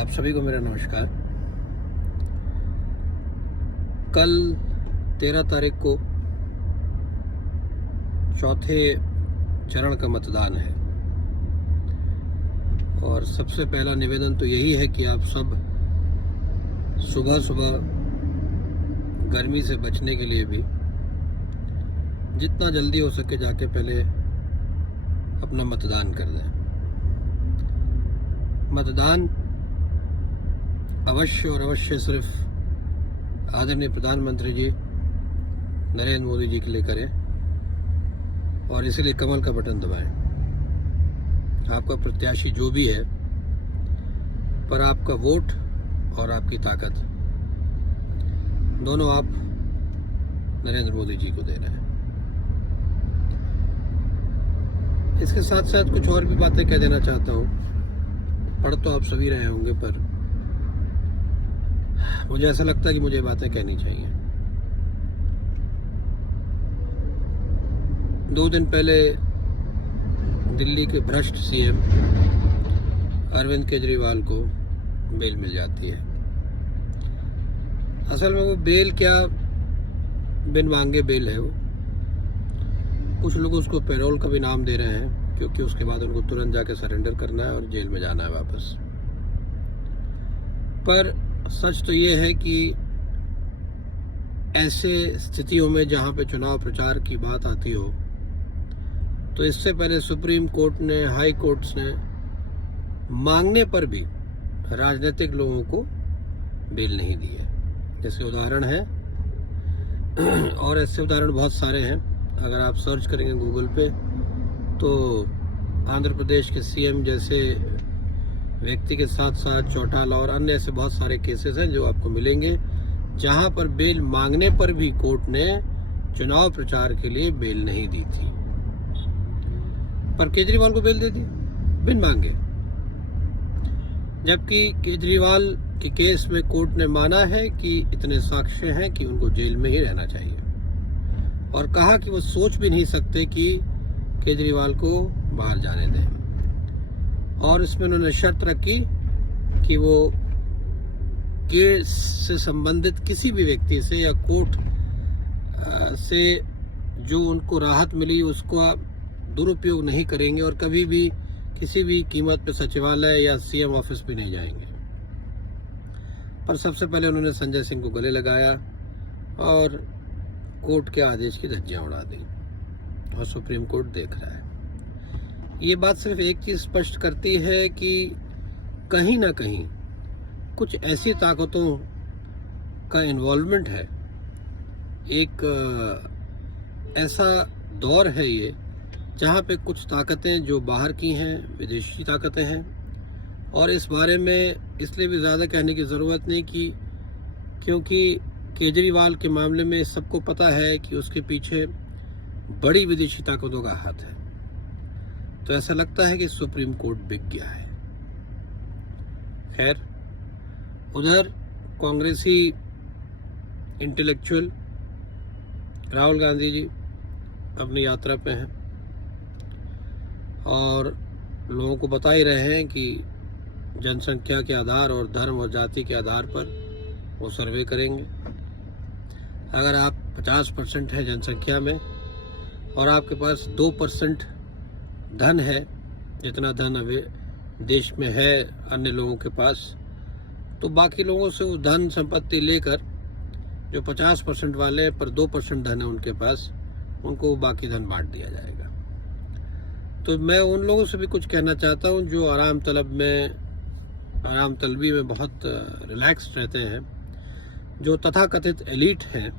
आप सभी को मेरा नमस्कार। कल 13 तारीख को चौथे चरण का मतदान है और सबसे पहला निवेदन तो यही है कि आप सब सुबह सुबह गर्मी से बचने के लिए भी जितना जल्दी हो सके जाके पहले अपना मतदान कर दें। मतदान अवश्य और अवश्य सिर्फ आदरणीय प्रधानमंत्री जी नरेंद्र मोदी जी के लिए करें और इसलिए कमल का बटन दबाएं। आपका प्रत्याशी जो भी है, पर आपका वोट और आपकी ताकत दोनों आप नरेंद्र मोदी जी को दे रहे हैं। इसके साथ साथ कुछ और भी बातें कह देना चाहता हूँ। पढ़ तो आप सभी रहे होंगे, पर मुझे ऐसा लगता है कि मुझे बातें कहनी चाहिए। 2 दिन पहले दिल्ली के भ्रष्ट सीएम अरविंद केजरीवाल को बेल मिल जाती है। असल में वो बेल क्या, बिन मांगे बेल है वो। कुछ लोग उसको पैरोल का भी नाम दे रहे हैं, क्योंकि उसके बाद उनको तुरंत जाके सरेंडर करना है और जेल में जाना है वापस। पर सच तो ये है कि ऐसे स्थितियों में जहां पे चुनाव प्रचार की बात आती हो, तो इससे पहले सुप्रीम कोर्ट ने, हाई कोर्ट्स ने मांगने पर भी राजनीतिक लोगों को बेल नहीं दी है। जैसे उदाहरण है, और ऐसे उदाहरण बहुत सारे हैं। अगर आप सर्च करेंगे गूगल पे तो आंध्र प्रदेश के सीएम जैसे व्यक्ति के साथ साथ चौटाला और अन्य ऐसे बहुत सारे केसेस हैं जो आपको मिलेंगे, जहां पर बेल मांगने पर भी कोर्ट ने चुनाव प्रचार के लिए बेल नहीं दी थी। पर केजरीवाल को बेल दे दी बिन मांगे, जबकि केजरीवाल के केस में कोर्ट ने माना है कि इतने साक्ष्य हैं कि उनको जेल में ही रहना चाहिए, और कहा कि वो सोच भी नहीं सकते कि केजरीवाल को बाहर जाने दें। और इसमें उन्होंने शर्त रखी कि वो केस से संबंधित किसी भी व्यक्ति से या कोर्ट से जो उनको राहत मिली उसको दुरुपयोग नहीं करेंगे और कभी भी किसी भी कीमत पे सचिवालय या सीएम ऑफिस भी नहीं जाएंगे। पर सबसे पहले उन्होंने संजय सिंह को गले लगाया और कोर्ट के आदेश की धज्जियां उड़ा दी, और सुप्रीम कोर्ट देख रहा है। ये बात सिर्फ एक चीज स्पष्ट करती है कि कहीं ना कहीं कुछ ऐसी ताकतों का इन्वॉल्वमेंट है। एक ऐसा दौर है ये जहाँ पे कुछ ताकतें जो बाहर की हैं, विदेशी ताकतें हैं, और इस बारे में इसलिए भी ज़्यादा कहने की ज़रूरत नहीं कि क्योंकि केजरीवाल के मामले में सबको पता है कि उसके पीछे बड़ी विदेशी ताकतों का हाथ है। तो ऐसा लगता है कि सुप्रीम कोर्ट बिक गया है। खैर, उधर कांग्रेसी इंटेलेक्चुअल राहुल गांधी जी अपनी यात्रा पे हैं और लोगों को बता ही रहे हैं कि जनसंख्या के आधार और धर्म और जाति के आधार पर वो सर्वे करेंगे। अगर आप 50% है जनसंख्या में और आपके पास 2% धन है, जितना धन अभी देश में है अन्य लोगों के पास, तो बाकी लोगों से वो धन संपत्ति लेकर जो 50% वाले हैं पर 2% धन है उनके पास, उनको बाकी धन बांट दिया जाएगा। तो मैं उन लोगों से भी कुछ कहना चाहता हूँ जो आराम तलबी में बहुत रिलैक्स रहते हैं, जो तथाकथित एलीट हैं,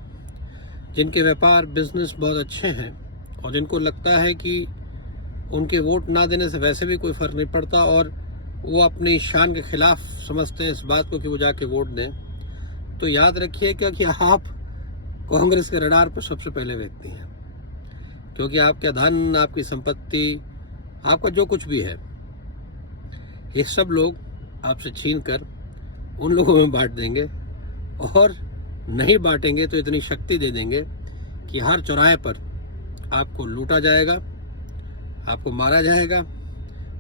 जिनके व्यापार बिजनेस बहुत अच्छे हैं और जिनको लगता है कि उनके वोट ना देने से वैसे भी कोई फर्क नहीं पड़ता, और वो अपनी शान के खिलाफ समझते हैं इस बात को कि वो जाके वोट दें। तो याद रखिएगा कि आप कांग्रेस के रडार पर सबसे पहले व्यक्ति हैं, क्योंकि आपका धन, आपकी संपत्ति, आपका जो कुछ भी है, ये सब लोग आपसे छीन कर उन लोगों में बांट देंगे, और नहीं बांटेंगे तो इतनी शक्ति दे देंगे कि हर चौराहे पर आपको लूटा जाएगा, आपको मारा जाएगा,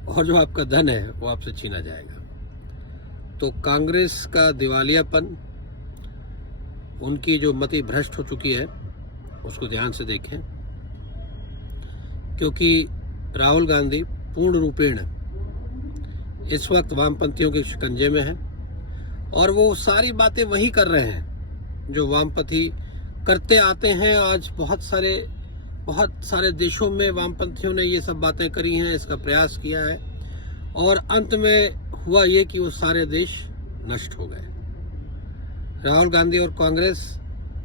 और जो आपका धन है वो आपसे छीना जाएगा। तो कांग्रेस का दिवालियापन, उनकी जो मति भ्रष्ट हो चुकी है, उसको ध्यान से देखें, क्योंकि राहुल गांधी पूर्ण रूपेण इस वक्त वामपंथियों के शिकंजे में है और वो सारी बातें वही कर रहे हैं जो वामपंथी करते आते हैं। आज बहुत सारे देशों में वामपंथियों ने ये सब बातें करी हैं, इसका प्रयास किया है और अंत में हुआ ये कि वो सारे देश नष्ट हो गए। राहुल गांधी और कांग्रेस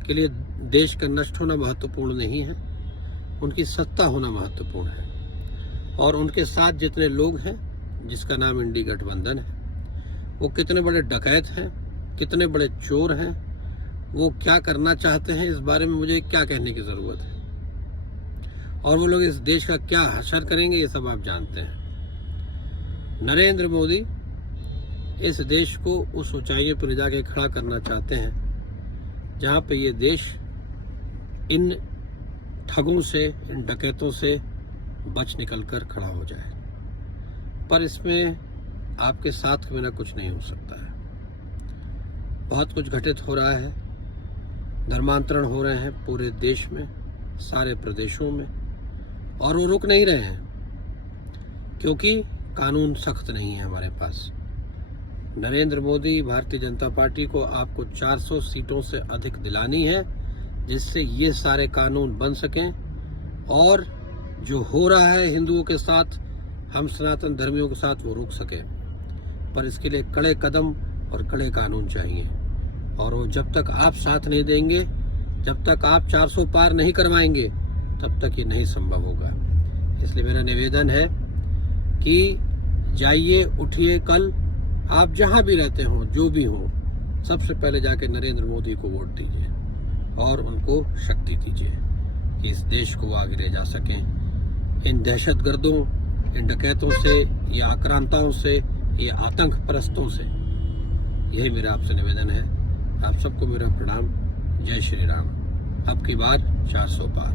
के लिए देश का नष्ट होना महत्वपूर्ण नहीं है, उनकी सत्ता होना महत्वपूर्ण है। और उनके साथ जितने लोग हैं, जिसका नाम इंडी गठबंधन है, वो कितने बड़े डकैत हैं, कितने बड़े चोर हैं, वो क्या करना चाहते हैं, इस बारे में मुझे क्या कहने की जरूरत है। और वो लोग इस देश का क्या हशर करेंगे, ये सब आप जानते हैं। नरेंद्र मोदी इस देश को उस ऊंचाइयों पर ले जाके खड़ा करना चाहते हैं जहां पे ये देश इन ठगों से, इन डकैतों से बच निकलकर खड़ा हो जाए। पर इसमें आपके साथ मेरा कुछ नहीं हो सकता है। बहुत कुछ घटित हो रहा है, धर्मांतरण हो रहे हैं पूरे देश में, सारे प्रदेशों में, और वो रुक नहीं रहे हैं क्योंकि कानून सख्त नहीं है हमारे पास। नरेंद्र मोदी, भारतीय जनता पार्टी को आपको 400 सीटों से अधिक दिलानी है जिससे ये सारे कानून बन सकें और जो हो रहा है हिंदुओं के साथ, हम सनातन धर्मियों के साथ, वो रुक सके। पर इसके लिए कड़े कदम और कड़े कानून चाहिए और वो जब तक आप साथ नहीं देंगे, जब तक आप 400 पार नहीं करवाएंगे, तब तक ये नहीं संभव होगा। इसलिए मेरा निवेदन है कि जाइए, उठिए, कल आप जहां भी रहते हो, जो भी हो, सबसे पहले जाके नरेंद्र मोदी को वोट दीजिए और उनको शक्ति दीजिए कि इस देश को आगे ले जा सकें। इन दहशतगर्दों, इन डकैतों से, ये आक्रांताओं से, ये आतंक परस्तों से, यही मेरा आपसे निवेदन है। आप सबको मेरा प्रणाम। जय श्री राम। अब की बार 400 पार।